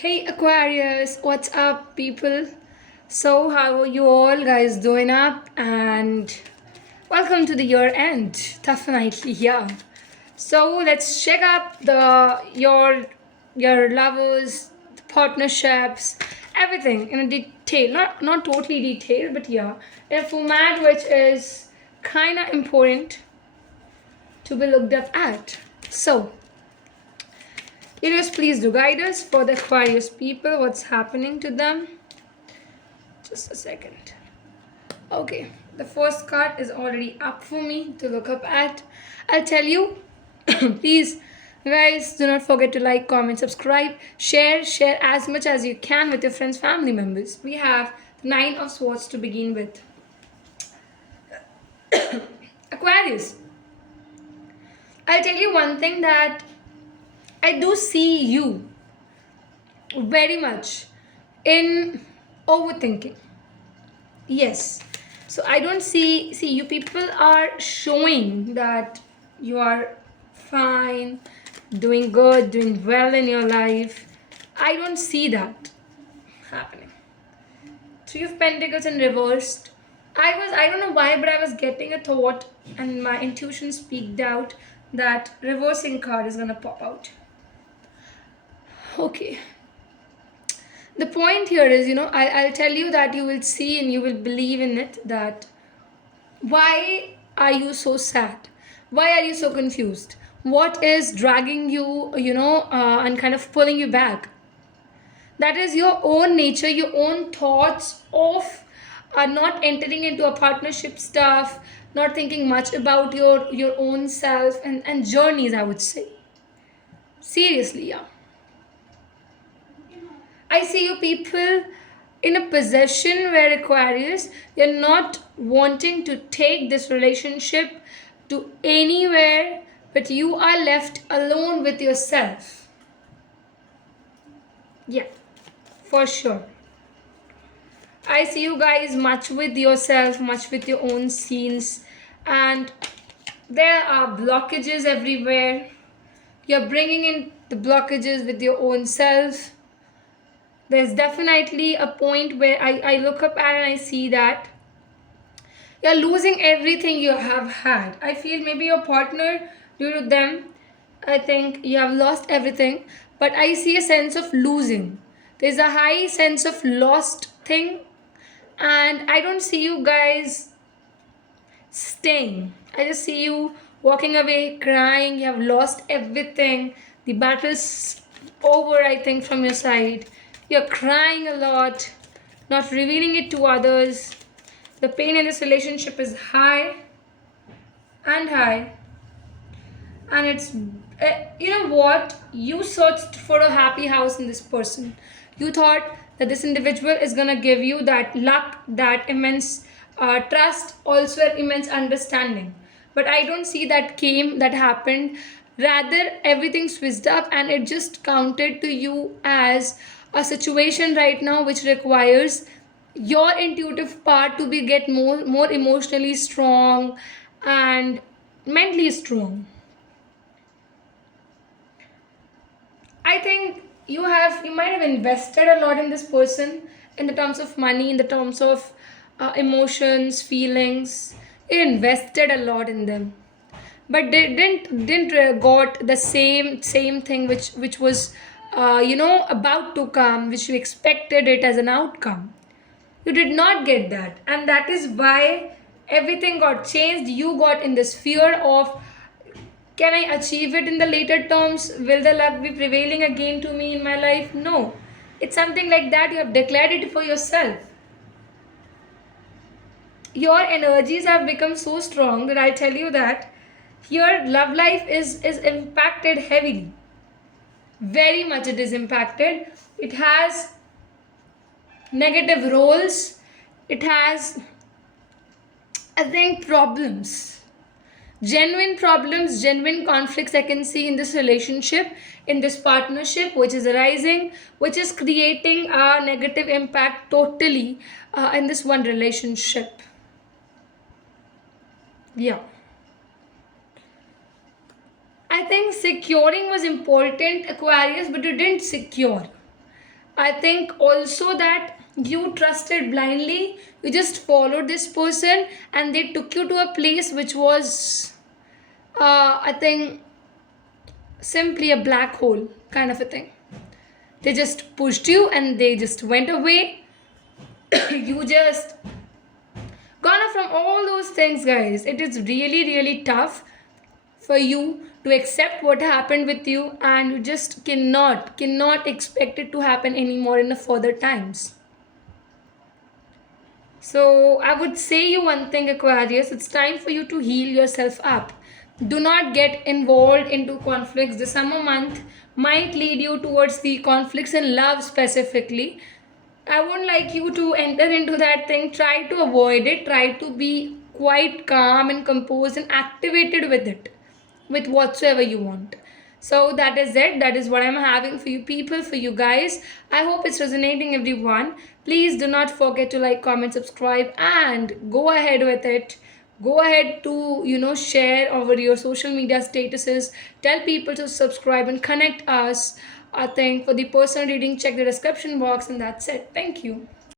Hey Aquarius, what's up, people? So, how are you all guys doing up? And welcome to the year end. Definitely, yeah. So let's check up your lovers, partnerships, everything in a detail. Not totally detailed, but yeah, in a format which is kinda important to be looked up at. So Universe, please do guide us for the Aquarius people. What's happening to them? Just a second. Okay, the first card is already up for me to look up at. I'll tell you, please, guys, do not forget to like, comment, subscribe, share as much as you can with your friends, family members. We have the Nine of Swords to begin with. Aquarius, I'll tell you one thing that I do see you very much in overthinking. Yes. So I don't see you people are showing that you are fine, doing good, doing well in your life. I don't see that happening. Three of Pentacles in reversed. I don't know why, but I was getting a thought and my intuition speaked out that reversing card is gonna pop out. Okay. The point here is, I'll tell you that you will see and you will believe in it that why are you so sad? Why are you so confused? What is dragging you, and kind of pulling you back? That is your own nature, your own thoughts of not entering into a partnership stuff, not thinking much about your own self and journeys, I would say. Seriously, yeah. I see you people in a position where Aquarius, you're not wanting to take this relationship to anywhere, but you are left alone with yourself. Yeah, for sure. I see you guys much with yourself, much with your own scenes, and there are blockages everywhere. You're bringing in the blockages with your own self. There's definitely a point where I look up and I see that you're losing everything you have had. I feel maybe your partner, due to them, I think you have lost everything, but I see a sense of losing. There's a high sense of lost thing, and I don't see you guys staying. I just see you walking away, crying. You have lost everything. The battle's over, I think, from your side. You're crying a lot, not revealing it to others. The pain in this relationship is high and high. And it's, you know what? You searched for a happy house in this person. You thought that this individual is gonna give you that luck, that immense trust, also an immense understanding. But I don't see that happened. Rather, everything switched up and it just counted to you as a situation right now which requires your intuitive part to be get more emotionally strong and mentally strong. I think you might have invested a lot in this person in the terms of money, in the terms of emotions, feelings. You invested a lot in them, but they didn't got the same thing which was about to come, which you expected it as an outcome. You did not get that, and that is why everything got changed. You got in this fear of, can I achieve it in the later terms? Will the luck be prevailing again to me in my life? No. It's something like that. You have declared it for yourself. Your energies have become so strong that I tell you that your love life is impacted heavily. Very much it is impacted. It has negative roles. It has, I think, problems. Genuine problems, genuine conflicts I can see in this relationship, in this partnership, which is arising, which is creating a negative impact totally in this one relationship. Yeah. I think securing was important, Aquarius, but you didn't secure. I think also that you trusted blindly, you just followed this person and they took you to a place which was, I think, simply a black hole kind of a thing. They just pushed you and they just went away. You just gone from all those things, guys. It is really, really tough for you to accept what happened with you, and you just cannot expect it to happen anymore in the further times. So I would say you one thing, Aquarius, it's time for you to heal yourself up. Do not get involved into conflicts. The summer month might lead you towards the conflicts in love specifically. I wouldn't like you to enter into that thing. Try to avoid it. Try to be quite calm and composed and activated with it, with whatsoever you want. So that is it. That is what I'm having for you people, for you guys. I hope it's resonating, everyone. Please do not forget to like, comment, subscribe, and go ahead with it. Go ahead to share over your social media statuses. Tell people to subscribe and connect us. I think for the personal reading, check the description box, and that's it. Thank you.